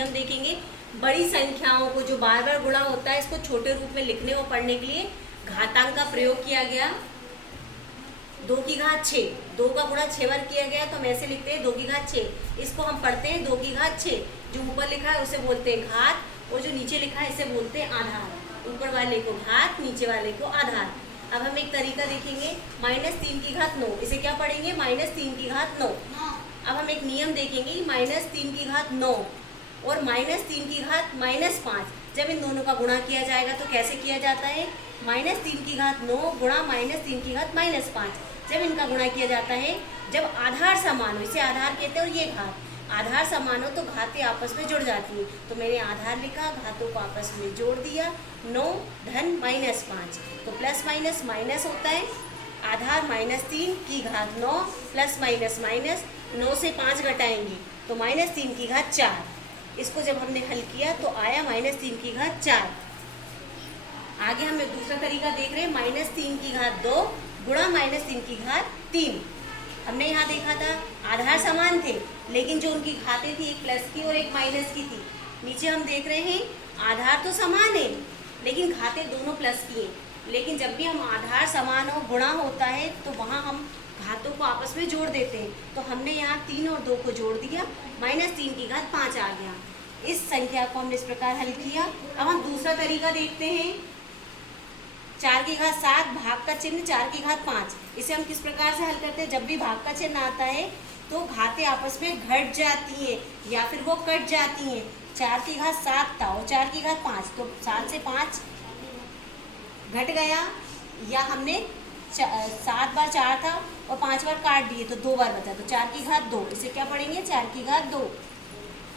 हम देखेंगे बड़ी संख्याओं को जो बार बार गुणा होता है इसको छोटे रूप में लिखने और पढ़ने के लिए घातांक का प्रयोग किया गया। 2 की घात 6, 2 का गुणा 6 बार किया गया तो हम ऐसे लिखते हैं 2 की घात 6। इसको हम पढ़ते हैं 2 की घात 6। जो ऊपर लिखा है उसे बोलते हैं घात और जो नीचे लिखा है इसे बोलते हैं आधार। ऊपर वाले को घात, नीचे वाले को आधार। अब हम एक तरीका देखेंगे -3 की घात 9। इसे क्या पढ़ेंगे? -3 की घात 9। अब हम एक नियम देखेंगे -3 की घात 9 और -3 की घात -5। जब इन दोनों का गुणा किया जाएगा तो कैसे किया जाता है? -3 की घात 9 गुणा -3 की घात -5। जब इनका गुणा किया जाता है, जब आधार समान हो, इसे आधार कहते हैं और ये घात, आधार समान हो तो घातें आपस में जुड़ जाती हैं। तो मैंने आधार लिखा, घातों को आपस में जोड़ दिया। 9 धन -5 तो प्लस माइनस माइनस होता है। आधार -3 की घात 9 प्लस माइनस माइनस, 9 से 5 घटाएंगे तो -3 की घात 4। इसको जब हमने हल किया तो आया -3 की घात 4। आगे हम एक दूसरा तरीका देख रहे हैं -3 की घात 2 गुणा -3 की घात 3। हमने यहाँ देखा था आधार समान थे लेकिन जो उनकी घातें थी एक प्लस की और एक माइनस की थी। नीचे हम देख रहे हैं आधार तो समान है लेकिन घातें दोनों प्लस की हैं। लेकिन जब भी हम आधार समान हो गुणा होता है तो वहाँ हम घातों को आपस में जोड़ देते हैं। तो हमने यहाँ 3 और 2 को जोड़ दिया, -3 की घात 5 आ गया। इस संख्या को हमने इस प्रकार हल किया। अब हम दूसरा तरीका देखते हैं 4 की घात 7 भाग का चिन्ह 4 की घात 5। इसे हम किस प्रकार से हल करते हैं? जब भी भाग का चिन्ह आता है तो घातें आपस में घट जाती हैं या फिर वो कट जाती हैं। 4 की घात 7 था और 4 की घात 5 तो 7 से 5 घट गया, या हमने 7 बार 4 था और 5 बार काट दिए तो 2 बार बचा तो 4 की घात 2। इसे क्या पढ़ेंगे? 4 की घात 2।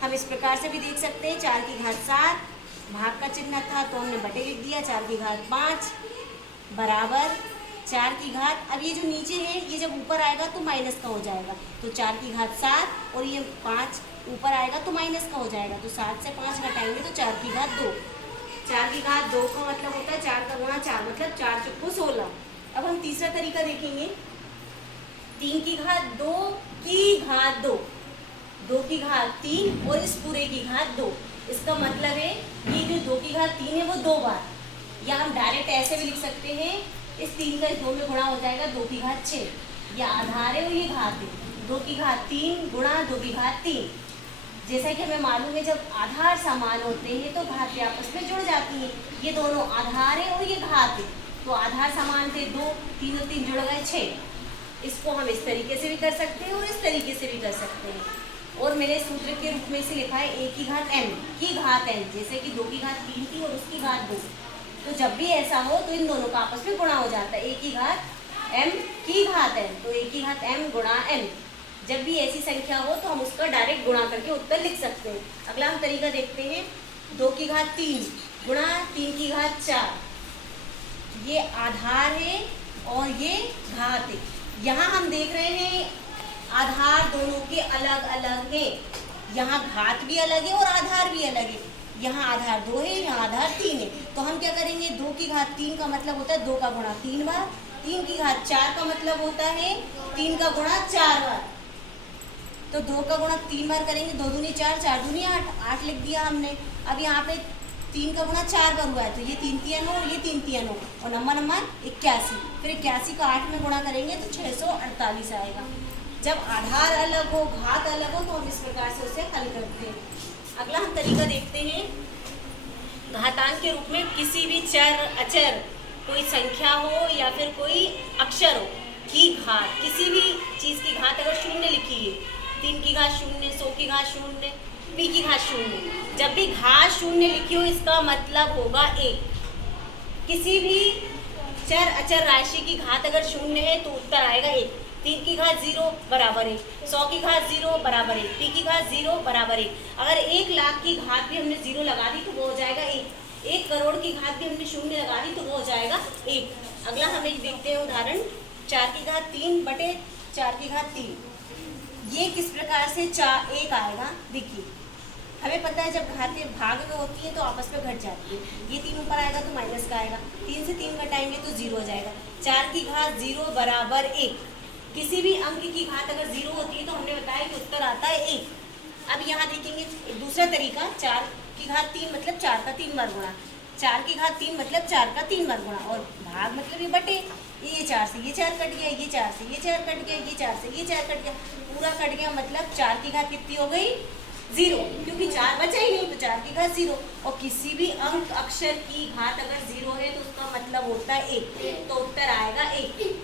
हम इस प्रकार से भी देख सकते हैं 4 की घात 7 भाग का चिन्ह था तो हमने बटे लिख दिया, 4 की घात 5 बराबर 4 की घात, अब ये जो नीचे है ये जब ऊपर आएगा तो माइनस का हो जाएगा तो 4 की घात 7 और ये 5 ऊपर आएगा तो माइनस का हो जाएगा तो 7 से 5 घटाएंगे तो 4 की घात 2। 4 की घात 2 का मतलब होता है 4 का गुणा 4 मतलब 4 चौको 16। अब हम तीसरा तरीका देखेंगे 3 की घात 2 की घात 2, 2 की घात 3 और इस पूरे की घात 2। इसका मतलब है कि जो 2 की घात 3 है वो 2 बार, या हम डायरेक्ट ऐसे भी लिख सकते हैं इस 3 का इस 2 में गुणा हो जाएगा 2 की घात 6। यह आधार है और ये घात है। 2 की घात 3 गुणा 2 की घात 3। जैसा कि हमें मालूम है जब आधार समान होते हैं तो घातें आपस में जुड़ जाती हैं। ये दोनों आधार है और ये घात है तो आधार समान थे 2, 3 और 3 जुड़ गए 6। इसको हम इस तरीके से भी कर सकते हैं और इस तरीके से भी कर सकते हैं। और मैंने सूत्र के रूप में इसे लिखा है a की घात n की घात n, जैसे कि 2 की घात 3 थी और उसकी घात 2। तो जब भी ऐसा हो तो इन दोनों का आपस में गुणा हो जाता है। a की घात m की घात n तो a की घात m गुणा n। जब भी ऐसी संख्या हो तो हम उसका डायरेक्ट गुणा करके उत्तर लिख सकते हैं। अगला हम तरीका देखते हैं 2 की घात 3 गुणा 3 की घात 4। ये आधार है और ये घात है। यहाँ हम देख रहे हैं आधार दोनों के अलग अलग है। यहाँ घात भी अलग है और आधार भी अलग है। यहाँ आधार 2 है, यहाँ आधार 3 है। तो हम क्या करेंगे 2 की घात 3 का मतलब होता है 2 का गुणा 3 बार। 3 की घात 4 का मतलब होता है 3 का गुणा 4 बार। तो 2 का गुणा 3 बार करेंगे, 2 दूनी 4, 4 दूनी 8, 8 लिख दिया हमने। अब यहाँ पे 3 का गुणा 4 बार हुआ है तो ये 3 3 हो और ये 3 3 हो और नंबर 81। फिर 81 का 8 में गुणा करेंगे तो 648 आएगा। जब आधार अलग हो घात अलग हो तो हम इस प्रकार से उसे हल करते हैं। अगला हम तरीका देखते हैं घातांक के रूप में किसी भी चर अचर कोई संख्या हो या फिर कोई अक्षर हो की घात, किसी भी चीज़ की घात अगर 0 लिखी है, 3 की घात 0, 100 की घात 0, p की घात 0, जब भी घात 0 लिखी हो इसका मतलब होगा 1। किसी भी चर अचर राशि की घात अगर 0 है तो उत्तर आएगा 1। 3 की घात 0 बराबर 1, 100 की घात 0 बराबर 1, p की घात 0 बराबर 1। अगर 1 लाख की घात भी हमने 0 लगा दी तो वो हो जाएगा 1। 1 करोड़ की घात भी हमने 0 लगा दी तो वो हो जाएगा 1। अगला हम एक देखते हैं उदाहरण 4 की घात 3 बटे 4 की घात 3। ये किस प्रकार से 1 आएगा? देखिए हमें पता है जब घातें भाग में होती है तो आपस में घट जाती है। ये 3 ऊपर आएगा तो माइनस का आएगा, 3 से 3 घटाएंगे तो 0 हो जाएगा। 4 की घात 0 बराबर 1। किसी भी अंक की घात अगर 0 होती है तो हमने बताया कि उत्तर आता है 1। अब यहाँ देखेंगे एक दूसरा तरीका, 4 की घात 3 मतलब 4 का 3 बार गुणा, 4 की घात 3 मतलब 4 का 3 बार गुणा, और भाग मतलब ये बटे, ये 4 से ये 4 कट गया, ये 4 से ये 4 कट गया, ये 4 से ये 4 कट गया, पूरा कट गया, मतलब 4 की घात कितनी हो गई? 0, क्योंकि 4 बचा ही नहीं तो 4 की घात 0। और किसी भी अंक अक्षर की घात अगर 0 है तो उसका मतलब होता है 1, तो उत्तर आएगा 1।